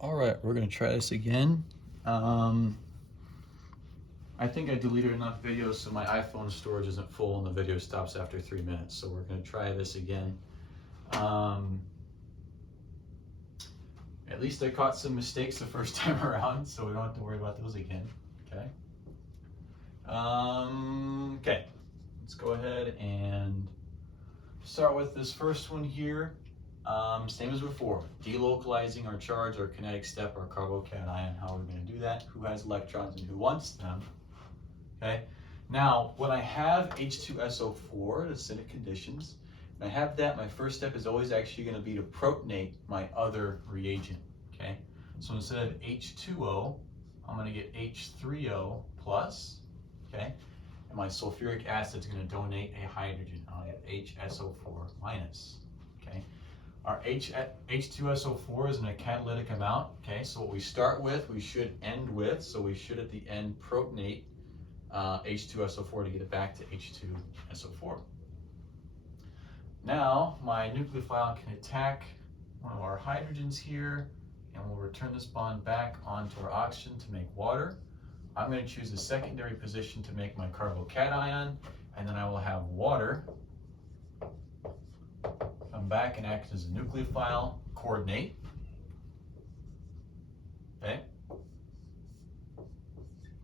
All right, we're gonna try this again. I think I deleted enough videos so my iPhone storage isn't full and the video stops after 3 minutes. So we're gonna try this again. At least I caught some mistakes the first time around, so we don't have to worry about those again. Okay. Okay. Let's go ahead and start with this first one here. Same as before, delocalizing our charge, our kinetic step, our carbocation. How are we going to do that? Who has electrons and who wants them? Okay. Now, when I have H2SO4, the acidic conditions, when I have that, my first step is always actually going to be to protonate my other reagent. Okay. So instead of H2O, I'm going to get H3O plus. Okay. And my sulfuric acid is going to donate a hydrogen. I'll get HSO4 minus. Okay. Our H2SO4 is in a catalytic amount. Okay, so what we start with, we should end with. So we should at the end protonate H2SO4 to get it back to H2SO4. Now, my nucleophile can attack one of our hydrogens here, and we'll return this bond back onto our oxygen to make water. I'm going to choose the secondary position to make my carbocation, and then I will have water come back and act as a nucleophile, coordinate. Okay.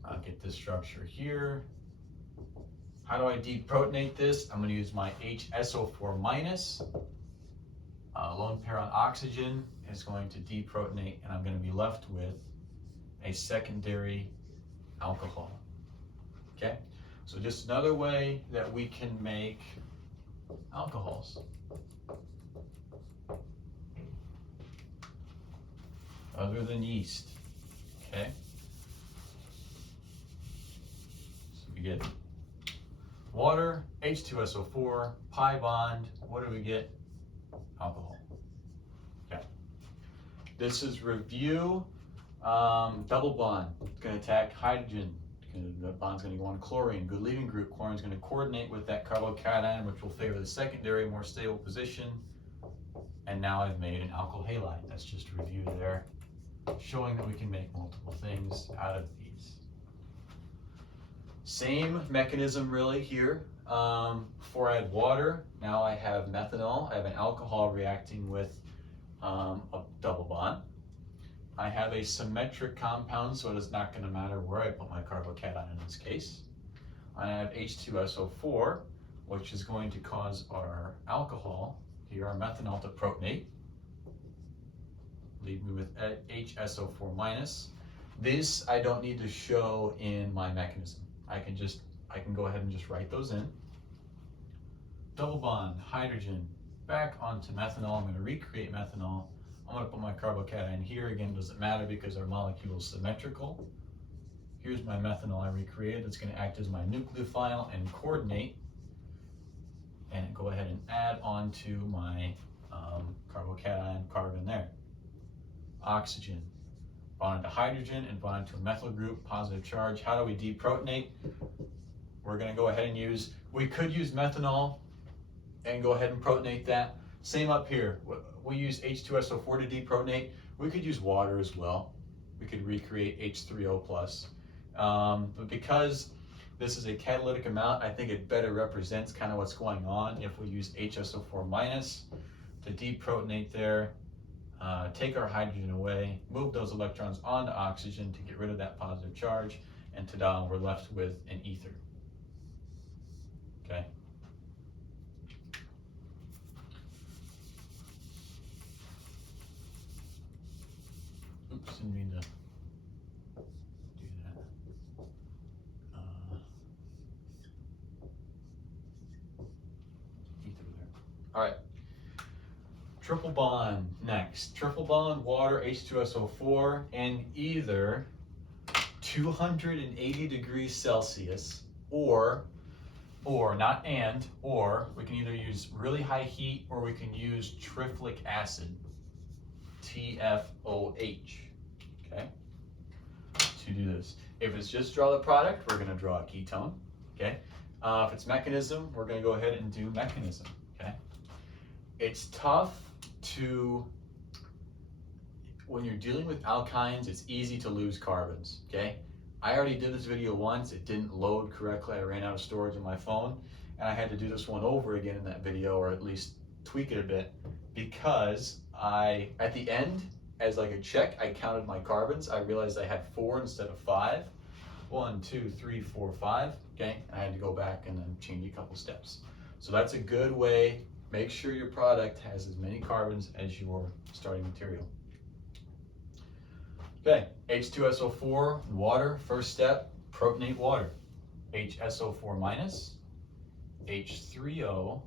I'll get this structure here. How do I deprotonate this? I'm going to use my HSO4 minus. Lone pair on oxygen is going to deprotonate, and I'm going to be left with a secondary alcohol. Okay. So just another way that we can make alcohols. Other than yeast. Okay. So we get water, H2SO4, pi bond. What do we get? Alcohol. Okay. This is review. Double bond. It's going to attack hydrogen. The bond's going to go on chlorine. Good leaving group. Chlorine's going to coordinate with that carbocation, which will favor the secondary, more stable position. And now I've made an alkyl halide. That's just a review there, showing that we can make multiple things out of these. Same mechanism really here. Before I had water, now I have methanol. I have an alcohol reacting with a double bond. I have a symmetric compound, so it is not going to matter where I put my carbocation in this case. I have H2SO4, which is going to cause our alcohol, here our methanol, to protonate. Leave me with HSO4 minus. This I don't need to show in my mechanism. I can go ahead and just write those in. Double bond, hydrogen, back onto methanol. I'm going to recreate methanol. I'm going to put my carbocation here. Again, doesn't matter because our molecule is symmetrical. Here's my methanol I recreated. It's going to act as my nucleophile and coordinate. And go ahead and add on to my carbocation carbon there. Oxygen, bonded to hydrogen and bonded to a methyl group, positive charge. How do we deprotonate? We're going to go ahead and we could use methanol and go ahead and protonate that. Same up here. We use H2SO4 to deprotonate. We could use water as well. We could recreate H3O plus. But because this is a catalytic amount, I think it better represents kind of what's going on if we use HSO4 minus to deprotonate there. Take our hydrogen away, move those electrons onto oxygen to get rid of that positive charge, and ta-da, we're left with an ether. Okay. Oops, didn't mean to do that. Ether there. All right. Triple bond next. Triple bond, water, H2SO4, and either 280 degrees Celsius or we can either use really high heat or we can use triflic acid, TFOH, okay, to do this. If it's just draw the product, we're going to draw a ketone, okay. If it's mechanism, we're going to go ahead and do mechanism, okay. It's tough to when you're dealing with alkynes, it's easy to lose carbons, okay? I already did this video once, it didn't load correctly, I ran out of storage on my phone, and I had to do this one over again in that video, or at least tweak it a bit, because at the end, as like a check, I counted my carbons. I realized I had 4 instead of 5. 1, 2, 3, 4, 5, okay? I had to go back and then change a couple steps. So that's a good way. Make sure your product has as many carbons as your starting material. Okay, H2SO4, water, first step, protonate water. HSO4 minus, H3O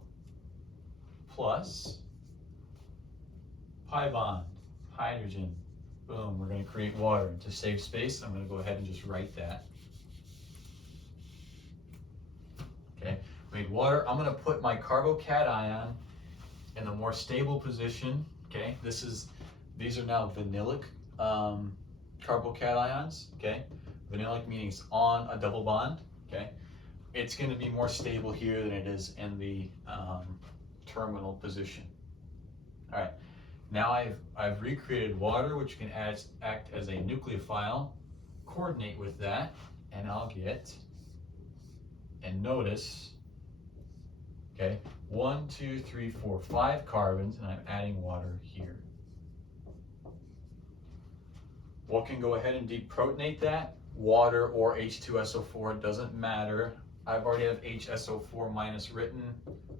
plus, pi bond, hydrogen. Boom, we're going to create water. To save space, I'm going to go ahead and just write that. Okay, made water. I'm going to put my carbocation in the more stable position. Okay, these are now vanillic carbocations. Okay, vanillic meaning it's on a double bond. Okay, it's going to be more stable here than it is in the terminal position. All right. Now I've recreated water, which can act as a nucleophile, coordinate with that, and I'll get, and notice, okay, 1, 2, 3, 4, 5 carbons, and I'm adding water here. What can go ahead and deprotonate that? Water or H2SO4, doesn't matter. I've already have HSO4 minus written.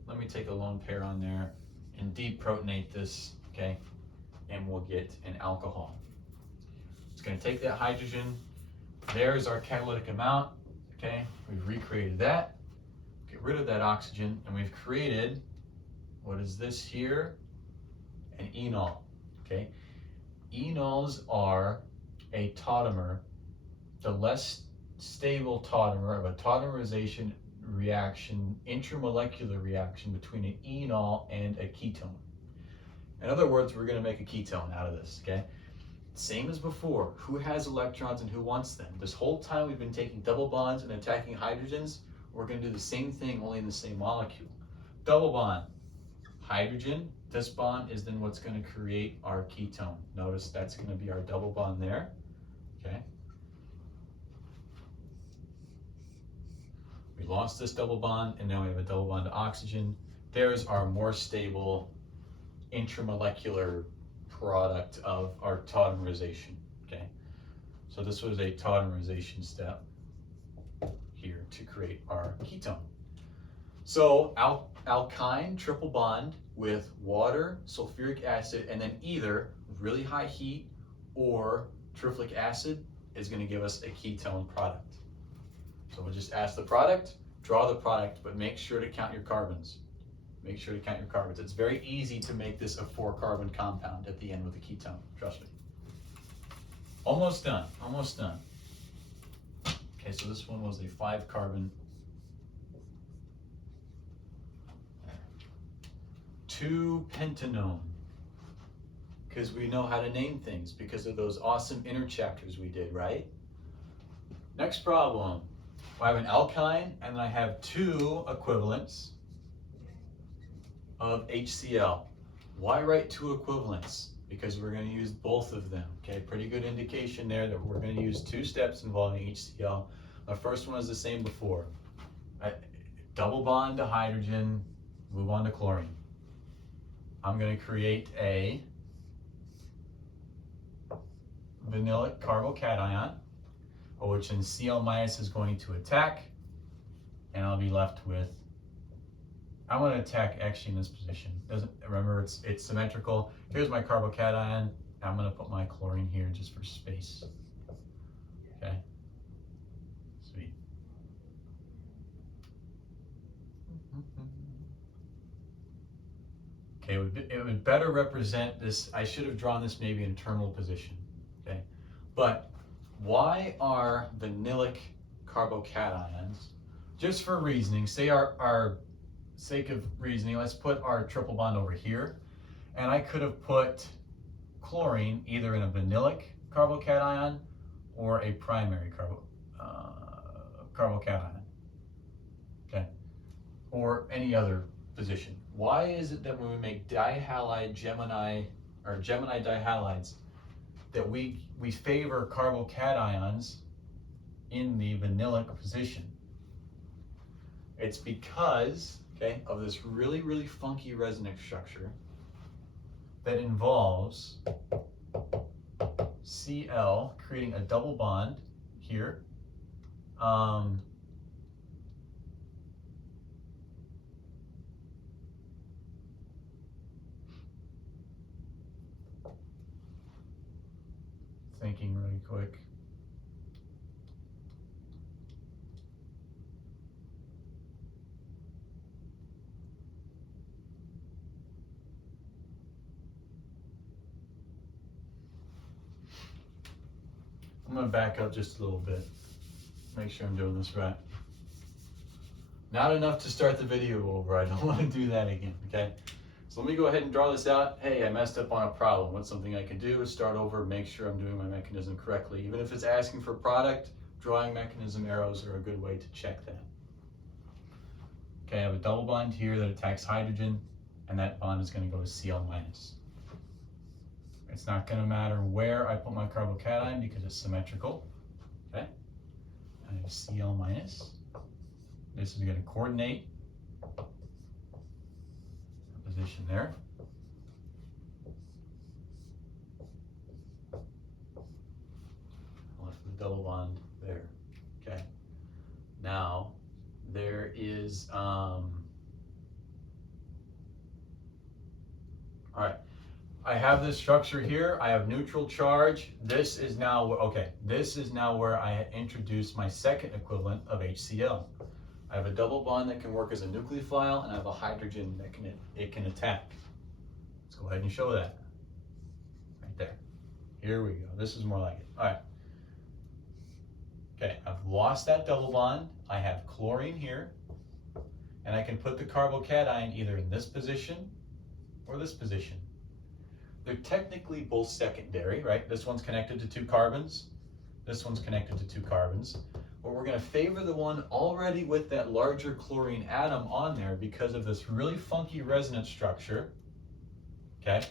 Let me take a lone pair on there and deprotonate this. Okay, and we'll get an alcohol. It's going to take that hydrogen. There's our catalytic amount. Okay, we've recreated that. Get rid of that oxygen, and we've created, what is this here? An enol. Okay, enols are a tautomer, the less stable tautomer of a tautomerization reaction, intramolecular reaction between an enol and a ketone. In other words, we're going to make a ketone out of this, okay? Same as before. Who has electrons and who wants them? This whole time we've been taking double bonds and attacking hydrogens. We're going to do the same thing, only in the same molecule. Double bond, hydrogen. This bond is then what's going to create our ketone. Notice that's going to be our double bond there, okay? We lost this double bond, and now we have a double bond to oxygen. There's our more stable intramolecular product of our tautomerization, okay? So this was a tautomerization step here to create our ketone. So alkyne triple bond with water, sulfuric acid, and then either really high heat or terrific acid is going to give us a ketone product. So we'll just ask the product, draw the product, but make sure to count your carbons. Make sure to count your carbons. It's very easy to make this a 4-carbon compound at the end with a ketone, trust me. Almost done, almost done. Okay, so this one was a 5-carbon. 2-pentanone, because we know how to name things because of those awesome inner chapters we did, right? Next problem. I have an alkyne and then I have 2 equivalents of HCl. Why write 2 equivalents? Because we're going to use both of them. Okay, pretty good indication there that we're going to use 2 steps involving HCl. The first one is the same before. Double bond to hydrogen, move on to chlorine. I'm going to create a vanillic carbocation, which then Cl- is going to attack, and I'll be left with, I'm going to attack actually in this position. Remember, it's symmetrical. Here's my carbocation. I'm going to put my chlorine here just for space. Okay. Sweet. Okay, it would better represent this. I should have drawn this maybe in terminal position. Okay, but why are vanillic carbocations? Just for reasoning, say our sake of reasoning, let's put our triple bond over here, and I could have put chlorine either in a vanillic carbocation or a primary carbocation, okay, or any other position. Why is it that when we make dihalide Gemini or Gemini dihalides, that we favor carbocations in the vanillic position? It's because, okay, of this really, really funky resonance structure that involves Cl creating a double bond here. Thinking really quick. I'm going to back up just a little bit. Make sure I'm doing this right. Not enough to start the video over. I don't want to do that again, okay? So let me go ahead and draw this out. Hey, I messed up on a problem. What's something I can do? Start over, make sure I'm doing my mechanism correctly. Even if it's asking for product, drawing mechanism arrows are a good way to check that. Okay, I have a double bond here that attacks hydrogen, and that bond is going to go to Cl-. It's not going to matter where I put my carbocation because it's symmetrical. Okay, I have Cl-. This is going to coordinate the position there. Left the double bond there. Okay, now there is all right. I have this structure here. I have neutral charge. This is now, okay, this is now where I introduce my second equivalent of HCl. I have a double bond that can work as a nucleophile, and I have a hydrogen that it can attack. Let's go ahead and show that. Right there. Here we go. This is more like it. All right. Okay, I've lost that double bond. I have chlorine here, and I can put the carbocation either in this position or this position. They're technically both secondary, right? This one's connected to 2 carbons. This one's connected to 2 carbons. But we're going to favor the one already with that larger chlorine atom on there because of this really funky resonance structure, okay,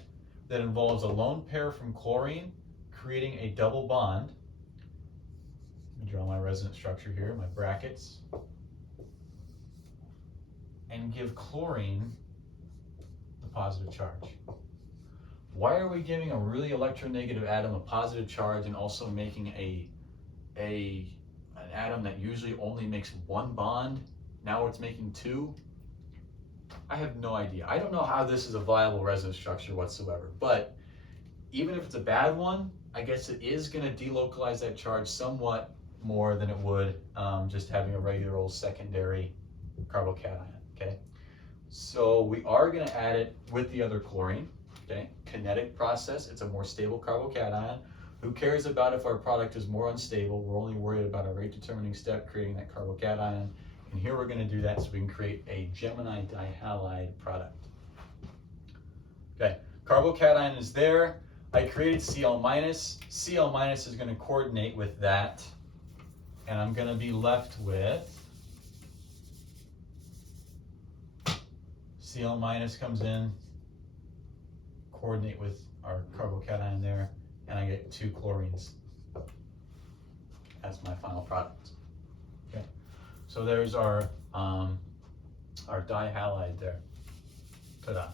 that involves a lone pair from chlorine creating a double bond. Let me draw my resonance structure here, my brackets, and give chlorine the positive charge. Why are we giving a really electronegative atom a positive charge and also making an atom that usually only makes 1 bond? Now it's making 2? I have no idea. I don't know how this is a viable resonance structure whatsoever, but even if it's a bad one, I guess it is going to delocalize that charge somewhat more than it would just having a regular old secondary carbocation, okay? So we are going to add it with the other chlorine. Okay, kinetic process, it's a more stable carbocation. Who cares about if our product is more unstable? We're only worried about our rate determining step, creating that carbocation. And here we're going to do that so we can create a Gemini dihalide product. Okay, carbocation is there. I created Cl-. Cl- is going to coordinate with that. And I'm going to be left with Cl- comes in, coordinate with our carbocation there, and I get 2 chlorines as my final product. Okay, so there's our dihalide there. Ta-da!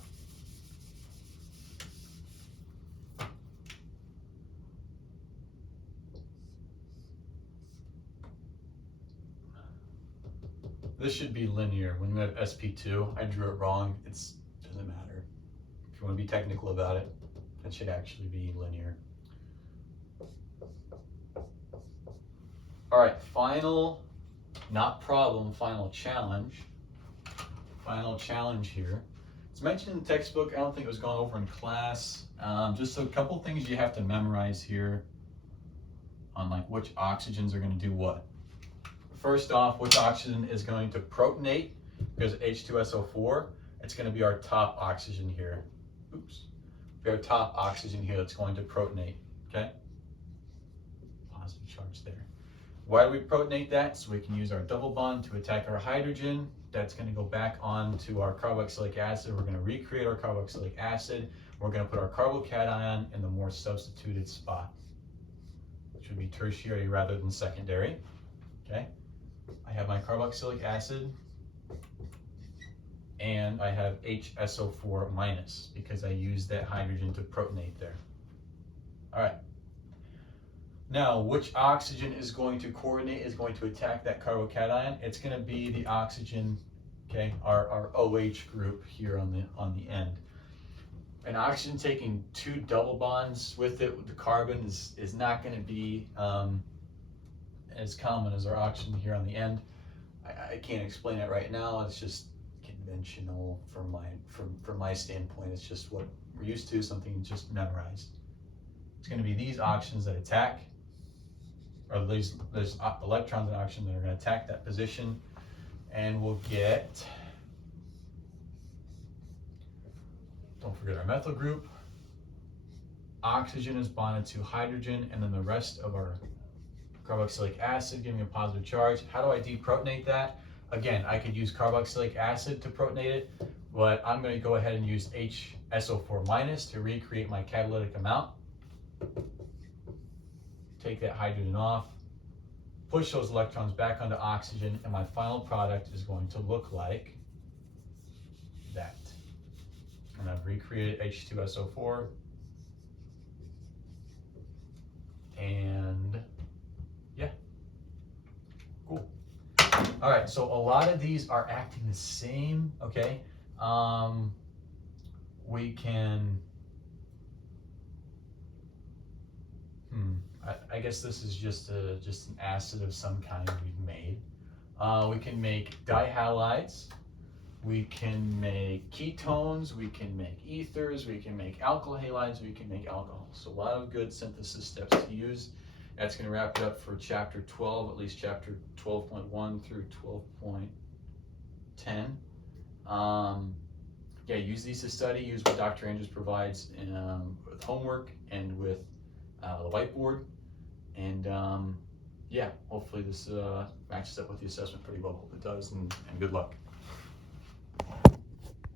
This should be linear. When you have sp2, I drew it wrong. It doesn't matter. If you want to be technical about it, it should actually be linear. All right, final, not problem, final challenge. Final challenge here. It's mentioned in the textbook. I don't think it was gone over in class. Just a couple things you have to memorize here on like which oxygens are going to do what. First off, which oxygen is going to protonate, because H2SO4, it's going to be our top oxygen here. Oops. Be our top oxygen here that's going to protonate, okay? Positive charge there. Why do we protonate that? So we can use our double bond to attack our hydrogen. That's going to go back onto our carboxylic acid. We're going to recreate our carboxylic acid. we're going to put our carbocation in the more substituted spot, which would be tertiary rather than secondary. Okay, I have my carboxylic acid, and I have HSO4 minus because I used that hydrogen to protonate there. All right. Now, which oxygen is going to coordinate, is going to attack that carbocation? It's going to be the oxygen, okay, our OH group here on the end. An oxygen taking 2 double bonds with it, with the carbon, is not going to be as common as our oxygen here on the end. I can't explain it right now. It's just conventional from my standpoint. It's just what we're used to, something just memorized. It's going to be these oxygens that attack, or there's electrons and oxygen that are going to attack that position, and we'll get, don't forget our methyl group. Oxygen is bonded to hydrogen, and then the rest of our carboxylic acid giving a positive charge. How do I deprotonate that? Again, I could use carboxylic acid to protonate it, but I'm going to go ahead and use HSO4 minus to recreate my catalytic amount. Take that hydrogen off, push those electrons back onto oxygen, and my final product is going to look like that. And I've recreated H2SO4, and yeah, cool. All right, so a lot of these are acting the same, okay? We can, I guess this is just an acid of some kind we've made. We can make dihalides, we can make ketones, we can make ethers, we can make alkyl halides, we can make alcohols. So a lot of good synthesis steps to use. That's going to wrap it up for chapter 12, at least chapter 12.1 through 12.10. Yeah, use these to study, use what Dr. Andrews provides with homework and with the whiteboard. And yeah, hopefully this matches up with the assessment pretty well. Hope it does, and good luck.